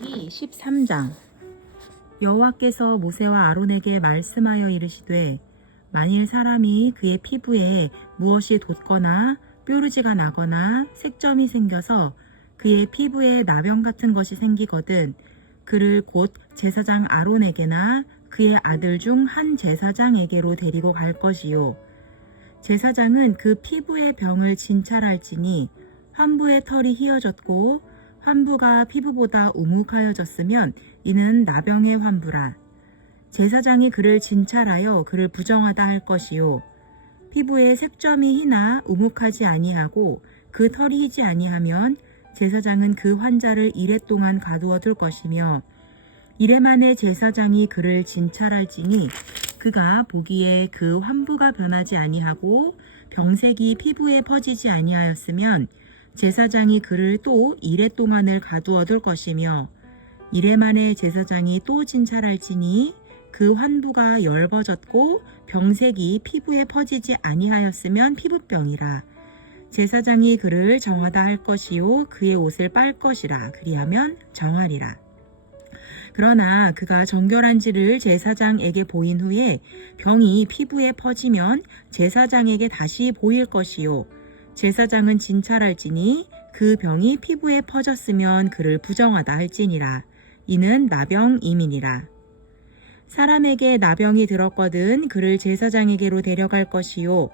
이 13장. 여호와께서 모세와 아론에게 말씀하여 이르시되 만일 사람이 그의 피부에 무엇이 돋거나 뾰루지가 나거나 색점이 생겨서 그의 피부에 나병 같은 것이 생기거든 그를 곧 제사장 아론에게나 그의 아들 중 한 제사장에게로 데리고 갈 것이요 제사장은 그 피부의 병을 진찰할지니 환부의 털이 휘어졌고 환부가 피부보다 우묵하여졌으면 이는 나병의 환부라. 제사장이 그를 진찰하여 그를 부정하다 할 것이요 피부에 색점이 희나 우묵하지 아니하고 그 털이 희지 아니하면 제사장은 그 환자를 이레 동안 가두어 둘 것이며 이레 만에 제사장이 그를 진찰할지니 그가 보기에 그 환부가 변하지 아니하고 병색이 피부에 퍼지지 아니하였으면 제사장이 그를 또 이레 동안을 가두어 둘 것이며 이레 만에 제사장이 또 진찰할지니 그 환부가 엷어졌고 병색이 피부에 퍼지지 아니하였으면 피부병이라. 제사장이 그를 정하다 할 것이요 그의 옷을 빨 것이라. 그리하면 정하리라. 그러나 그가 정결한지를 제사장에게 보인 후에 병이 피부에 퍼지면 제사장에게 다시 보일 것이요 제사장은 진찰할지니 그 병이 피부에 퍼졌으면 그를 부정하다 할지니라. 이는 나병임이니라. 사람에게 나병이 들었거든 그를 제사장에게로 데려갈 것이요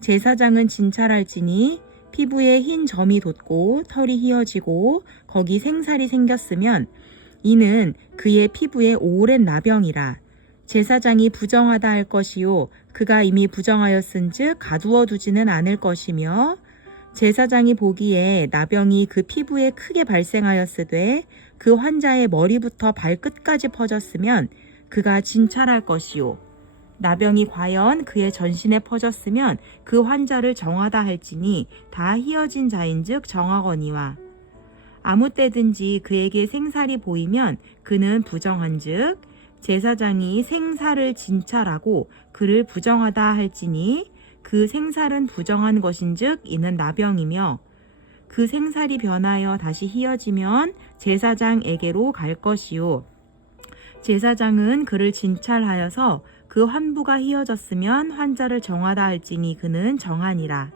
제사장은 진찰할지니 피부에 흰 점이 돋고 털이 휘어지고 거기 생살이 생겼으면 이는 그의 피부에 오랜 나병이라. 제사장이 부정하다 할 것이요 그가 이미 부정하였은즉 가두어 두지는 않을 것이며 제사장이 보기에 나병이 그 피부에 크게 발생하였으되 그 환자의 머리부터 발끝까지 퍼졌으면 그가 진찰할 것이요 나병이 과연 그의 전신에 퍼졌으면 그 환자를 정하다 할지니 다 휘어진 자인즉 정하거니와 아무 때든지 그에게 생살이 보이면 그는 부정한즉 제사장이 생살을 진찰하고 그를 부정하다 할지니 그 생살은 부정한 것인즉 이는 나병이며 그 생살이 변하여 다시 휘어지면 제사장에게로 갈 것이요 제사장은 그를 진찰하여서 그 환부가 휘어졌으면 환자를 정하다 할지니 그는 정하니라.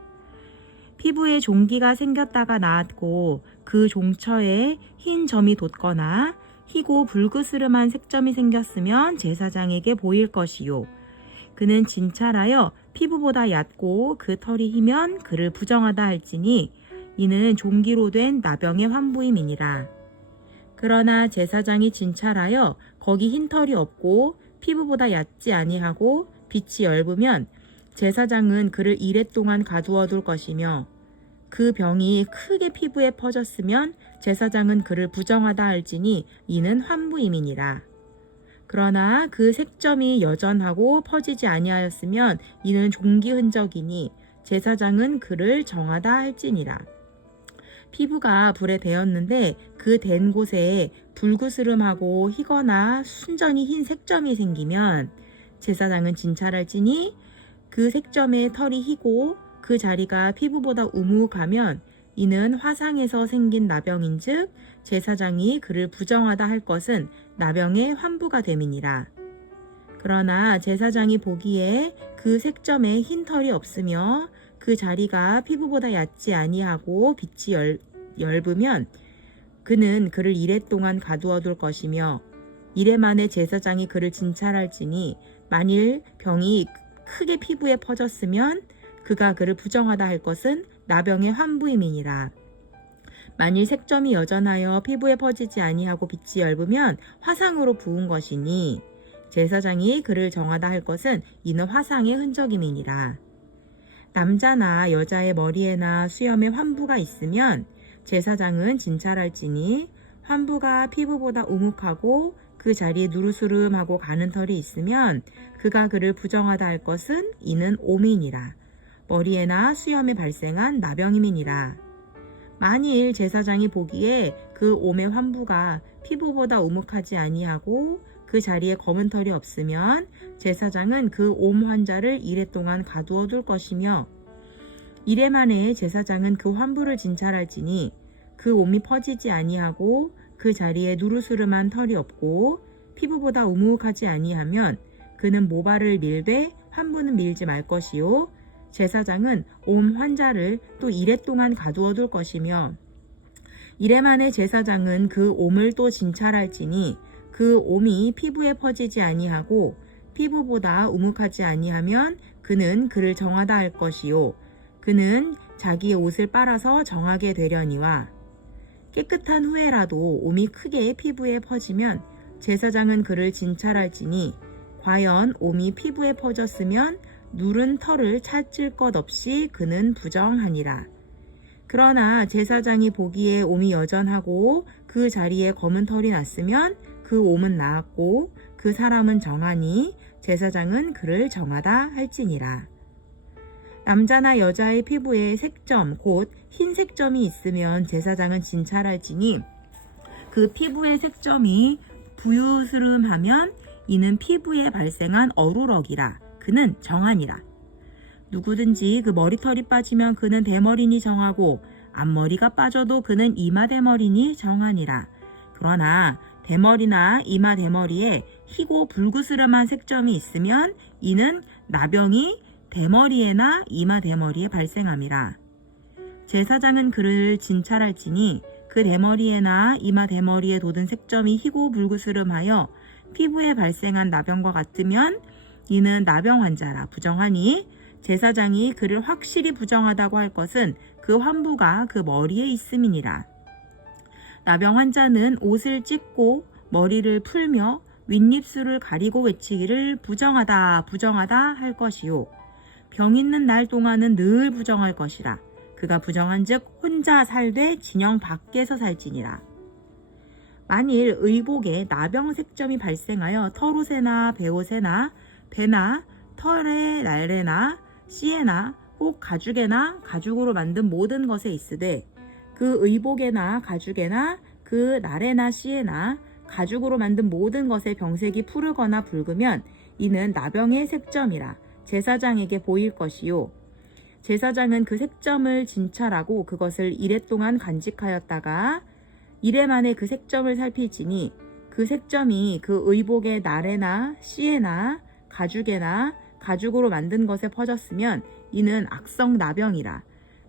피부에 종기가 생겼다가 나았고 그 종처에 흰 점이 돋거나 희고 불그스름한 색점이 생겼으면 제사장에게 보일 것이요 그는 진찰하여 피부보다 얕고 그 털이 희면 그를 부정하다 할지니 이는 종기로 된 나병의 환부임이니라. 그러나 제사장이 진찰하여 거기 흰 털이 없고 피부보다 얕지 아니하고 빛이 엷으면 제사장은 그를 이레 동안 가두어 둘 것이며 그 병이 크게 피부에 퍼졌으면 제사장은 그를 부정하다 할지니 이는 환부임이니라. 그러나 그 색점이 여전하고 퍼지지 아니하였으면 이는 종기 흔적이니 제사장은 그를 정하다 할지니라. 피부가 불에 데었는데 그 댄 곳에 불그스름하고 희거나 순전히 흰 색점이 생기면 제사장은 진찰할지니 그 색점에 털이 희고 그 자리가 피부보다 우묵하면 이는 화상에서 생긴 나병인즉 제사장이 그를 부정하다 할 것은 나병의 환부가 됨이니라. 그러나 제사장이 보기에 그 색점에 흰 털이 없으며 그 자리가 피부보다 얕지 아니하고 빛이 엷으면 그는 그를 이레 동안 가두어 둘 것이며 이레 만에 제사장이 그를 진찰할지니 만일 병이 크게 피부에 퍼졌으면 그가 그를 부정하다 할 것은 나병의 환부임이니라. 만일 색점이 여전하여 피부에 퍼지지 아니하고 빛이 엷으면 화상으로 부은 것이니 제사장이 그를 정하다 할 것은 이는 화상의 흔적임이니라. 남자나 여자의 머리에나 수염에 환부가 있으면 제사장은 진찰할지니 환부가 피부보다 우묵하고 그 자리에 누르스름하고 가는 털이 있으면 그가 그를 부정하다 할 것은 이는 오민이라. 머리에나 수염에 발생한 나병임이니라. 만일 제사장이 보기에 그 옴의 환부가 피부보다 우묵하지 아니하고 그 자리에 검은 털이 없으면 제사장은 그 옴 환자를 이레 동안 가두어 둘 것이며 이레 만에 제사장은 그 환부를 진찰할지니 그 옴이 퍼지지 아니하고 그 자리에 누르스름한 털이 없고 피부보다 우묵하지 아니하면 그는 모발을 밀되 환부는 밀지 말 것이요 제사장은 옴 환자를 또 이래 동안 가두어 둘 것이며 이래 만에 제사장은 그 옴을 또 진찰할지니 그 옴이 피부에 퍼지지 아니하고 피부보다 우묵하지 아니하면 그는 그를 정하다 할 것이요 그는 자기의 옷을 빨아서 정하게 되려니와 깨끗한 후에라도 옴이 크게 피부에 퍼지면 제사장은 그를 진찰할지니 과연 옴이 피부에 퍼졌으면 누른 털을 찾을 것 없이 그는 부정하니라. 그러나 제사장이 보기에 옴이 여전하고 그 자리에 검은 털이 났으면 그 옴은 나았고 그 사람은 정하니 제사장은 그를 정하다 할지니라. 남자나 여자의 피부에 색점 곧 흰색 점이 있으면 제사장은 진찰할지니 그 피부의 색점이 부유스름하면 이는 피부에 발생한 어루럭이라 그는 정하니라. 누구든지 그 머리털이 빠지면 그는 대머리니 정하고 앞머리가 빠져도 그는 이마 대머리니 정하니라. 그러나 대머리나 이마 대머리에 희고 불구스름한 색점이 있으면 이는 나병이 대머리에나 이마 대머리에 발생함이라. 제사장은 그를 진찰할지니 그 대머리에나 이마 대머리에 돋은 색점이 희고 불구스름하여 피부에 발생한 나병과 같으면 이는 나병 환자라 부정하니 제사장이 그를 확실히 부정하다고 할 것은 그 환부가 그 머리에 있음이니라. 나병 환자는 옷을 찢고 머리를 풀며 윗입술을 가리고 외치기를 부정하다 부정하다 할 것이요 병 있는 날 동안은 늘 부정할 것이라. 그가 부정한즉 혼자 살되 진영 밖에서 살지니라. 만일 의복에 나병 색점이 발생하여 털옷에나 베옷에나 배나 털에 날에나 씨에나 혹 가죽에나 가죽으로 만든 모든 것에 있으되 그 의복에나 가죽에나 그 날에나 씨에나 가죽으로 만든 모든 것에 병색이 푸르거나 붉으면 이는 나병의 색점이라 제사장에게 보일 것이요 제사장은 그 색점을 진찰하고 그것을 이래 동안 간직하였다가 이래 만에 그 색점을 살필지니 그 색점이 그 의복의 날에나 씨에나 가죽에나 가죽으로 만든 것에 퍼졌으면 이는 악성 나병이라.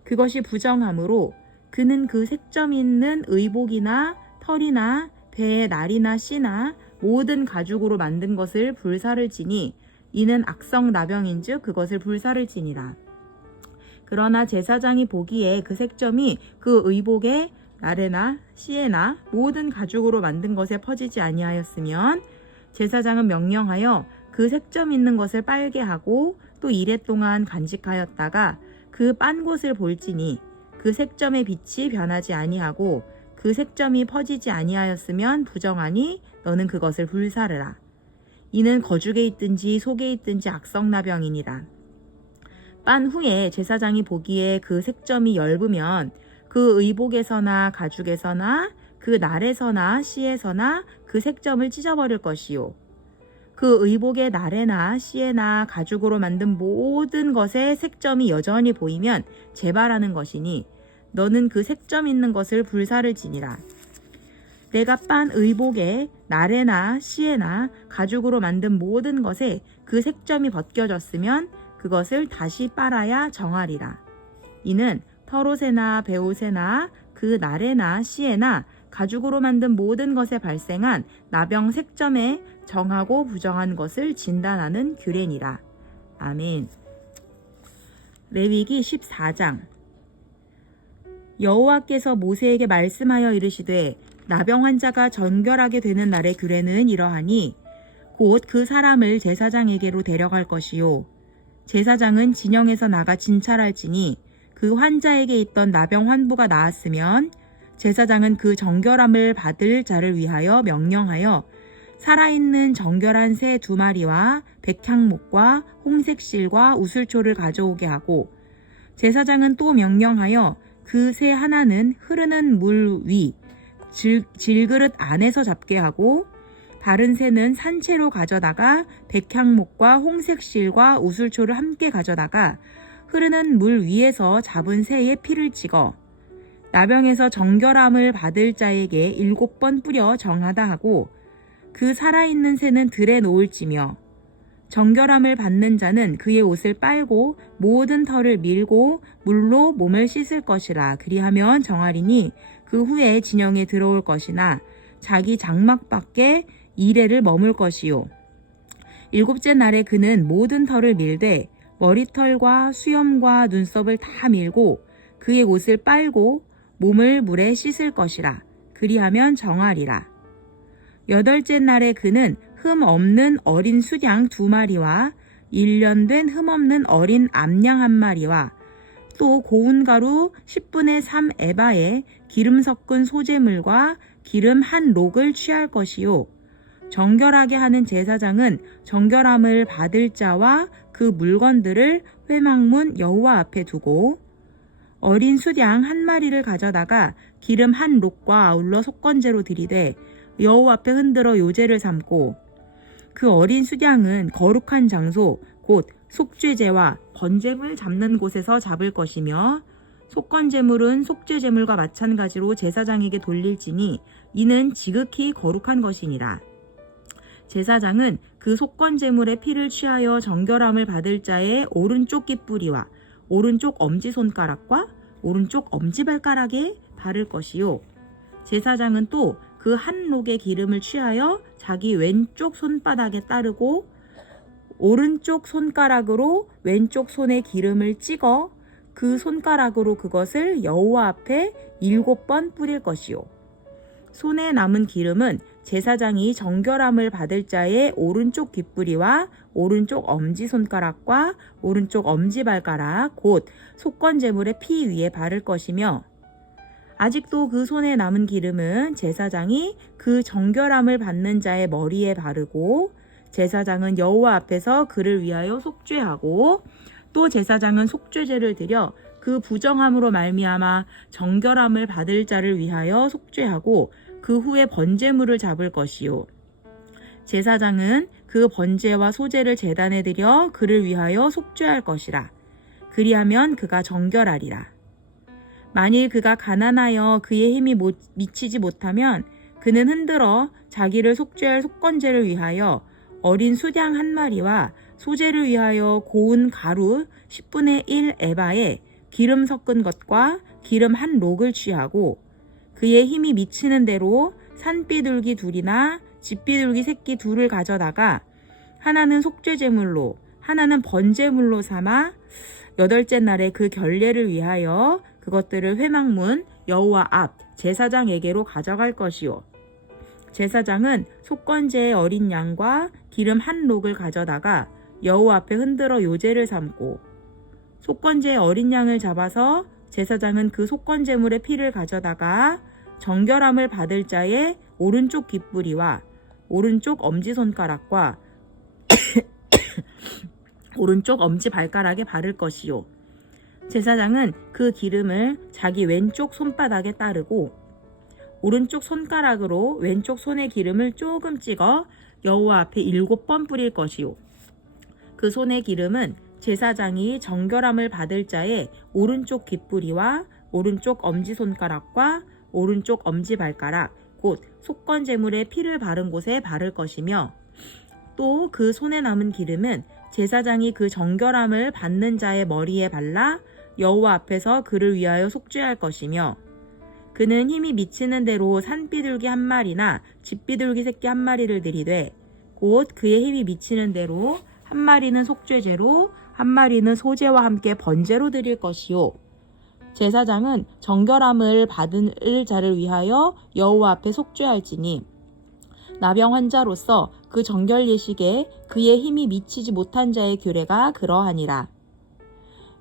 그것이 부정하므로 그는 그 색점 있는 의복이나 털이나 배의 날이나 씨나 모든 가죽으로 만든 것을 불사를 지니 이는 악성 나병인즉 그것을 불사를 지니라. 그러나 제사장이 보기에 그 색점이 그 의복의 날에나 씨에나 모든 가죽으로 만든 것에 퍼지지 아니하였으면 제사장은 명령하여 그 색점 있는 것을 빨게 하고 또 이래 동안 간직하였다가 그 빤 곳을 볼지니 그 색점의 빛이 변하지 아니하고 그 색점이 퍼지지 아니하였으면 부정하니 너는 그것을 불사르라. 이는 거죽에 있든지 속에 있든지 악성나병이니라. 빤 후에 제사장이 보기에 그 색점이 엷으면 그 의복에서나 가죽에서나 그 날에서나 씨에서나 그 색점을 찢어버릴 것이요 그 의복의 날에나 씨에나 가죽으로 만든 모든 것에 색점이 여전히 보이면 재발하는 것이니 너는 그 색점 있는 것을 불사를 지니라. 내가 빤 의복에 날에나 씨에나 가죽으로 만든 모든 것에 그 색점이 벗겨졌으면 그것을 다시 빨아야 정하리라. 이는 털옷에나 베옷에나 그 날에나 씨에나 가죽으로 만든 모든 것에 발생한 나병 색점에 정하고 부정한 것을 진단하는 규례니라. 아멘. 레위기 14장. 여호와께서 모세에게 말씀하여 이르시되 나병 환자가 전결하게 되는 날의 규례는 이러하니 곧 그 사람을 제사장에게로 데려갈 것이요 제사장은 진영에서 나가 진찰할지니 그 환자에게 있던 나병 환부가 나았으면 제사장은 그 정결함을 받을 자를 위하여 명령하여 살아있는 정결한 새 2마리와 백향목과 홍색실과 우슬초를 가져오게 하고 제사장은 또 명령하여 그 새 하나는 흐르는 물 위 질그릇 안에서 잡게 하고 다른 새는 산채로 가져다가 백향목과 홍색실과 우슬초를 함께 가져다가 흐르는 물 위에서 잡은 새의 피를 찍어 나병에서 정결함을 받을 자에게 7번 뿌려 정하다 하고 그 살아있는 새는 들에 놓을지며 정결함을 받는 자는 그의 옷을 빨고 모든 털을 밀고 물로 몸을 씻을 것이라. 그리하면 정하리니 그 후에 진영에 들어올 것이나 자기 장막 밖에 이레를 머물 것이요. 7째 날에 그는 모든 털을 밀되 머리털과 수염과 눈썹을 다 밀고 그의 옷을 빨고 몸을 물에 씻을 것이라. 그리하면 정하리라. 8째 날에 그는 흠 없는 어린 수양 2마리와 1년 된 흠 없는 어린 암양 1마리와 또 고운 가루 10분의 3 에바에 기름 섞은 소재물과 기름 1록을 취할 것이요. 정결하게 하는 제사장은 정결함을 받을 자와 그 물건들을 회막문 여호와 앞에 두고 어린 숫양 1마리를 가져다가 기름 1록과 아울러 속건제로 드리되 여호와 앞에 흔들어 요제를 삼고 그 어린 숫양은 거룩한 장소 곧 속죄제와 번제물 잡는 곳에서 잡을 것이며 속건제물은 속죄제물과 마찬가지로 제사장에게 돌릴지니 이는 지극히 거룩한 것이니라. 제사장은 그 속건제물의 피를 취하여 정결함을 받을 자의 오른쪽 깃뿌리와 오른쪽 엄지손가락과 오른쪽 엄지발가락에 바를 것이요. 제사장은 또 그 1록의 기름을 취하여 자기 왼쪽 손바닥에 따르고 오른쪽 손가락으로 왼쪽 손에 기름을 찍어 그 손가락으로 그것을 여호와 앞에 7번 뿌릴 것이요. 손에 남은 기름은 제사장이 정결함을 받을 자의 오른쪽 깃뿌리와 오른쪽 엄지손가락과 오른쪽 엄지발가락 곧 속건제물의 피 위에 바를 것이며 아직도 그 손에 남은 기름은 제사장이 그 정결함을 받는 자의 머리에 바르고 제사장은 여호와 앞에서 그를 위하여 속죄하고 또 제사장은 속죄제를 드려 그 부정함으로 말미암아 정결함을 받을 자를 위하여 속죄하고 그 후에 번제물을 잡을 것이요. 제사장은 그 번제와 소제를 제단에 드려 그를 위하여 속죄할 것이라. 그리하면 그가 정결하리라. 만일 그가 가난하여 그의 힘이 미치지 못하면 그는 흔들어 자기를 속죄할 속건제를 위하여 어린 수양 1마리와 소제를 위하여 고운 가루 10분의 1 에바에 기름 섞은 것과 기름 1록을 취하고 그의 힘이 미치는 대로 산비둘기 2이나 집비둘기 새끼 2를 가져다가 하나는 속죄제물로 하나는 번제물로 삼아 8째 날에 그 결례를 위하여 그것들을 회막문 여호와 앞 제사장에게로 가져갈 것이요. 제사장은 속건제의 어린 양과 기름 1록을 가져다가 여호와 앞에 흔들어 요제를 삼고 속건제의 어린 양을 잡아서 제사장은 그 속건제물의 피를 가져다가 정결함을 받을 자의 오른쪽 깃뿌리와 오른쪽 엄지손가락과 오른쪽 엄지발가락에 바를 것이요. 제사장은 그 기름을 자기 왼쪽 손바닥에 따르고 오른쪽 손가락으로 왼쪽 손의 기름을 조금 찍어 여호와 앞에 7번 뿌릴 것이요. 그 손의 기름은 제사장이 정결함을 받을 자의 오른쪽 깃뿌리와 오른쪽 엄지손가락과 오른쪽 엄지발가락 곧 속건제물의 피를 바른 곳에 바를 것이며 또 그 손에 남은 기름은 제사장이 그 정결함을 받는 자의 머리에 발라 여호와 앞에서 그를 위하여 속죄할 것이며 그는 힘이 미치는 대로 산비둘기 1마리나 집비둘기 새끼 1마리를 드리되 곧 그의 힘이 미치는 대로 1마리는 속죄제로 1마리는 소제와 함께 번제로 드릴 것이요. 제사장은 정결함을 받을 자를 위하여 여호와 앞에 속죄할지니 나병 환자로서 그 정결 예식에 그의 힘이 미치지 못한 자의 규례가 그러하니라.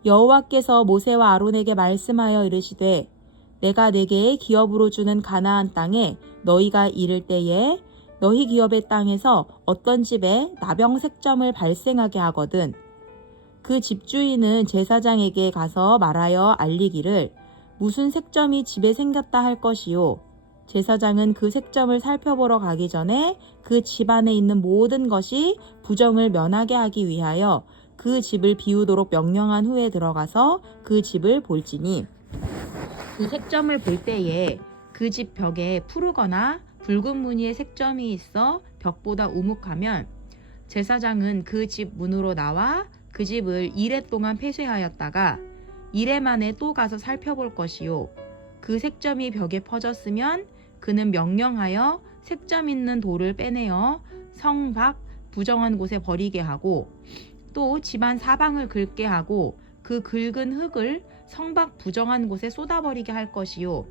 여호와께서 모세와 아론에게 말씀하여 이르시되 내가 내게 기업으로 주는 가나안 땅에 너희가 이를 때에 너희 기업의 땅에서 어떤 집에 나병 색점을 발생하게 하거든 그 집주인은 제사장에게 가서 말하여 알리기를 무슨 색점이 집에 생겼다 할 것이요. 제사장은 그 색점을 살펴보러 가기 전에 그 집 안에 있는 모든 것이 부정을 면하게 하기 위하여 그 집을 비우도록 명령한 후에 들어가서 그 집을 볼지니 그 색점을 볼 때에 그 집 벽에 푸르거나 붉은 무늬의 색점이 있어 벽보다 우묵하면 제사장은 그 집 문으로 나와 그 집을 이레 동안 폐쇄하였다가 이레 만에 또 가서 살펴볼 것이요. 그 색점이 벽에 퍼졌으면 그는 명령하여 색점 있는 돌을 빼내어 성 밖 부정한 곳에 버리게 하고 또 집안 사방을 긁게 하고 그 긁은 흙을 성 밖 부정한 곳에 쏟아버리게 할 것이요.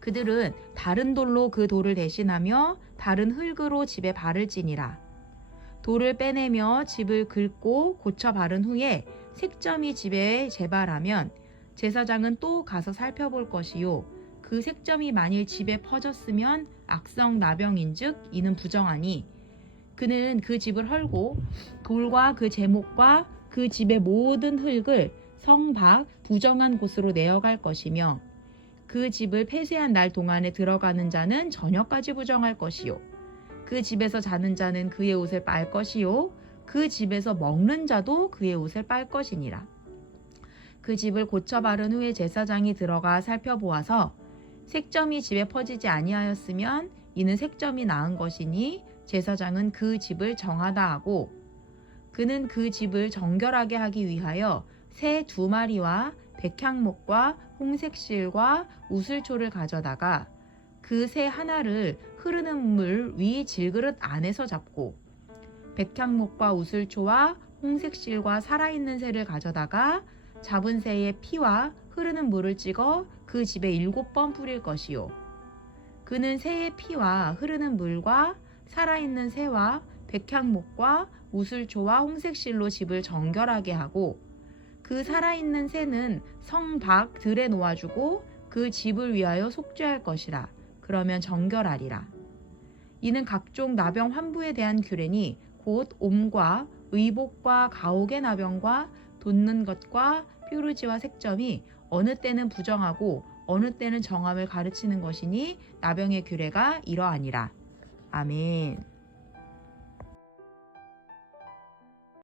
그들은 다른 돌로 그 돌을 대신하며 다른 흙으로 집에 바를지니라. 돌을 빼내며 집을 긁고 고쳐 바른 후에 색점이 집에 재발하면 제사장은 또 가서 살펴볼 것이요. 그 색점이 만일 집에 퍼졌으면 악성 나병인즉 이는 부정하니 그는 그 집을 헐고 돌과 그 제목과 그 집의 모든 흙을 성 밖 부정한 곳으로 내어갈 것이며 그 집을 폐쇄한 날 동안에 들어가는 자는 저녁까지 부정할 것이요. 그 집에서 자는 자는 그의 옷을 빨 것이요. 그 집에서 먹는 자도 그의 옷을 빨 것이니라. 그 집을 고쳐 바른 후에 제사장이 들어가 살펴보아서 색점이 집에 퍼지지 아니하였으면 이는 색점이 나은 것이니 제사장은 그 집을 정하다 하고 그는 그 집을 정결하게 하기 위하여 새 2마리와 백향목과 홍색실과 우슬초를 가져다가 그 새 하나를 흐르는 물 위 질그릇 안에서 잡고 백향목과 우슬초와 홍색실과 살아있는 새를 가져다가 잡은 새의 피와 흐르는 물을 찍어 그 집에 7번 뿌릴 것이요. 그는 새의 피와 흐르는 물과 살아있는 새와 백향목과 우슬초와 홍색실로 집을 정결하게 하고 그 살아있는 새는 성 밖 들에 놓아주고 그 집을 위하여 속죄할 것이라. 그러면 정결하리라. 이는 각종 나병 환부에 대한 규례니 곧 옴과 의복과 가옥의 나병과 돋는 것과 뾰루지와 색점이 어느 때는 부정하고 어느 때는 정함을 가르치는 것이니 나병의 규례가 이러하니라. 아멘.